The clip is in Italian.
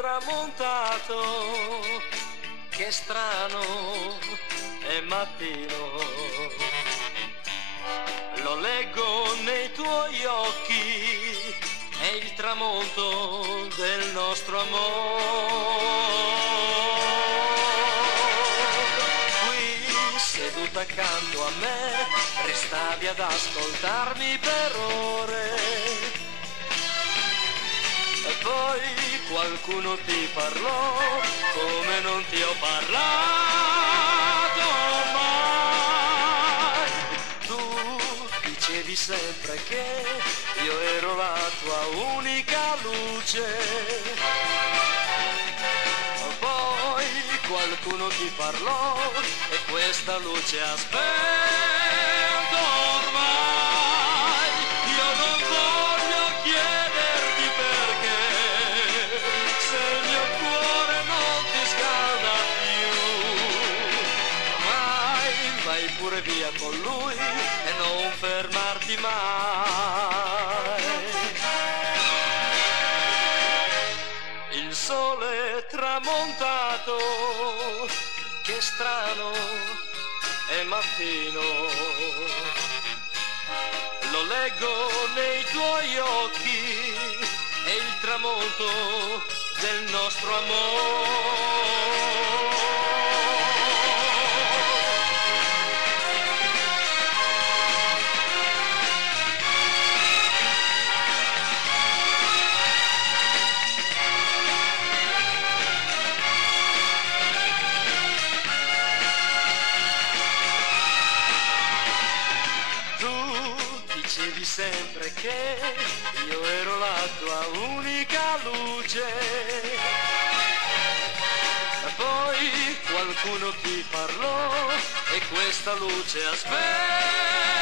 tramontato, che strano è mattino, lo leggo nei tuoi occhi, è il tramonto del nostro amore. Qui seduta accanto a me, restavi ad ascoltarmi per ore, e poi qualcuno ti parlò come non ti ho parlato mai. Tu dicevi sempre che io ero la tua unica luce, poi qualcuno ti parlò e questa luce ha spento ormai. Io non voglio chiederti perché, se il mio cuore non ti scalda più, mai vai pure via con lui e non fermarti mai. Il sole è tramontato, che strano è mattino, lo leggo nei tuoi occhi, è il tramonto del nostro amore. Dicevi sempre che io ero la tua unica luce, e poi qualcuno ti parlò e questa luce aspetta.